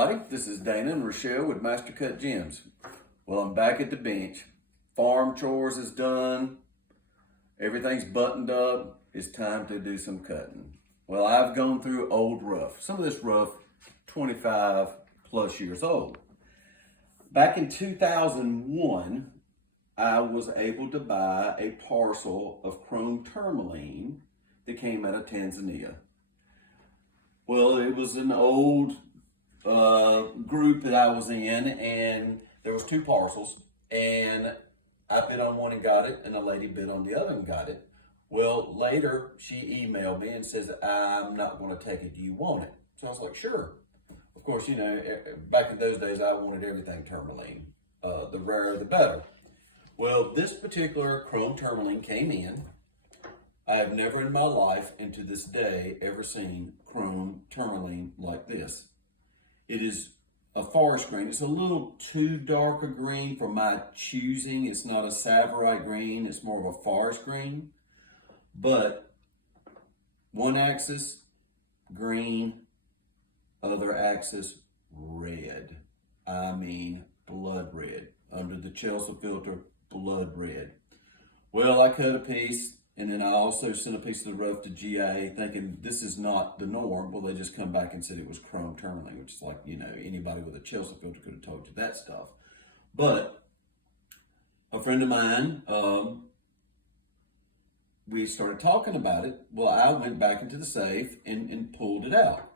everybody, this is Dana and Rochelle with Master Cut Gems. Well, I'm back at the bench. Farm chores is done. Everything's buttoned up. It's time to do some cutting. Well, I've gone through old rough. Some of this rough, 25 plus years old. Back in 2001, I was able to buy a parcel of chrome tourmaline that came out of Tanzania. Well, it was an old group that I was in, and there was two parcels, and I bid on one and got it, and a lady bid on the other and got it. Well, later she emailed me and says, I'm not going to take it. Do you want it? So I was like, sure. Of course, you know, back in those days, I wanted everything tourmaline. The rarer, the better. Well, this particular chrome tourmaline came in. I have never in my life, and to this day, ever seen chrome tourmaline like this. It is a forest green. It's a little too dark a green for my choosing. It's not a savorite green. It's more of a forest green. But one axis, green, other axis, red. I mean, blood red. Under the Chelsea filter, blood red. Well, I cut a piece, and then I also sent a piece of the rough to GA thinking this is not the norm. Well, they just come back and said it was chrome tourmaline, which is like, you know, anybody with a Chelsea filter could have told you that stuff. But a friend of mine, we started talking about it. Well, I went back into the safe and pulled it out.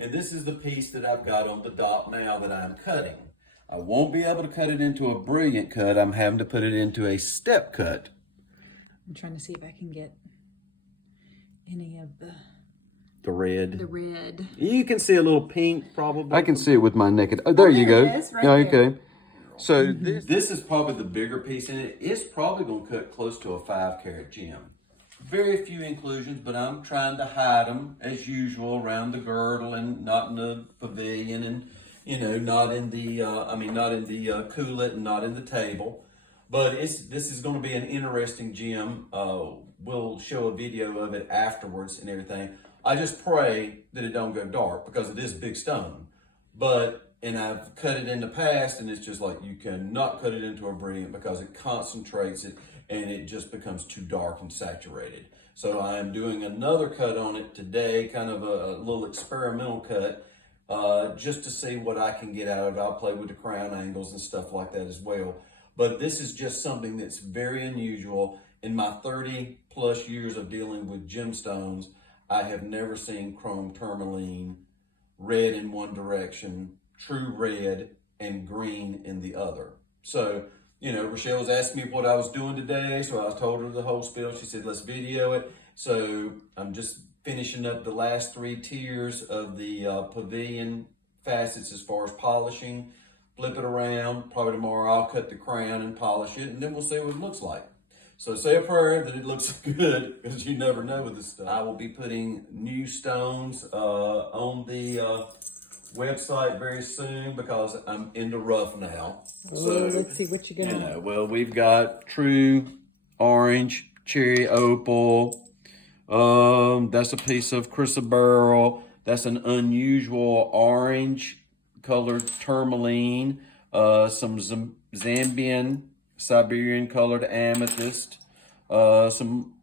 And this is the piece that I've got on the dot now that I'm cutting. I won't be able to cut it into a brilliant cut. I'm having to put it into a step cut. I'm trying to see if I can get any of the red. The red. You can see a little pink probably. I can see it with my naked. Oh, there you go. It is, right okay. there. So this is probably the bigger piece in it. It's probably going to cut close to a 5-carat gem. Very few inclusions, but I'm trying to hide them as usual around the girdle and not in the pavilion and, you know, not in the, not in the coolet and not in the table. But this is going to be an interesting gem. We'll show a video of it afterwards and everything. I just pray that it don't go dark because it is a big stone. And I've cut it in the past, and it's just like you cannot cut it into a brilliant because it concentrates it and it just becomes too dark and saturated. So I'm doing another cut on it today, kind of a little experimental cut, just to see what I can get out of it. I'll play with the crown angles and stuff like that as well. But this is just something that's very unusual. In my 30 plus years of dealing with gemstones, I have never seen chrome tourmaline red in one direction, true red, and green in the other. So, you know, Rochelle was asking me what I was doing today, so I told her the whole spiel. She said, let's video it. So I'm just finishing up the last 3 tiers of the pavilion facets as far as polishing. Flip it around. Probably tomorrow I'll cut the crown and polish it, and then we'll see what it looks like. So say a prayer that it looks good, because you never know with this stuff. I will be putting new stones on the website very soon because I'm into rough now. So let's see what you got. You know, well, we've got true orange, cherry opal. That's a piece of chrysoberyl. That's an unusual orange colored tourmaline. Some Zambian Siberian colored amethyst. Some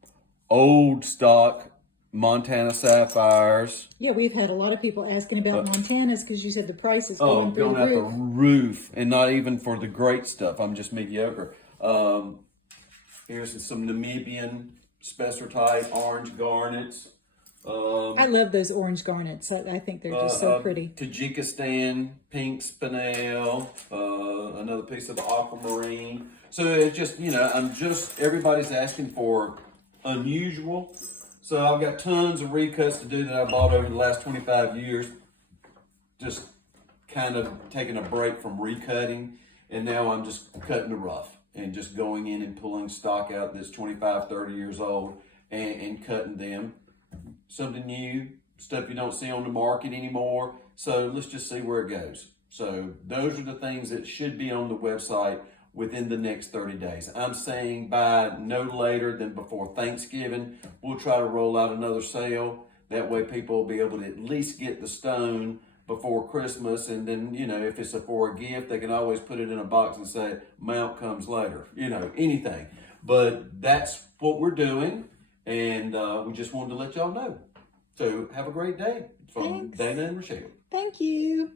old stock Montana sapphires. Yeah, we've had a lot of people asking about Montanas because you said the price is going through going the out the roof. roof, and not even for the great stuff. I'm just mediocre. Here's some Namibian spessartite orange garnets. I love those orange garnets. I think they're just so pretty. Tajikistan pink spinel. Another piece of aquamarine. So it's just, you know, everybody's asking for unusual. So I've got tons of recuts to do that I bought over the last 25 years. Just kind of taking a break from recutting. And now I'm just cutting the rough and just going in and pulling stock out that's 25, 30 years old and cutting them. Something new, stuff you don't see on the market anymore. So let's just see where it goes. So those are the things that should be on the website within the next 30 days. I'm saying by no later than before Thanksgiving, we'll try to roll out another sale. That way people will be able to at least get the stone before Christmas, and then, you know, if it's for a gift, they can always put it in a box and say, amount comes later, you know, anything. But that's what we're doing, and we just wanted to let y'all know. So have a great day from Thanks. Dana and Rochelle. Thank you.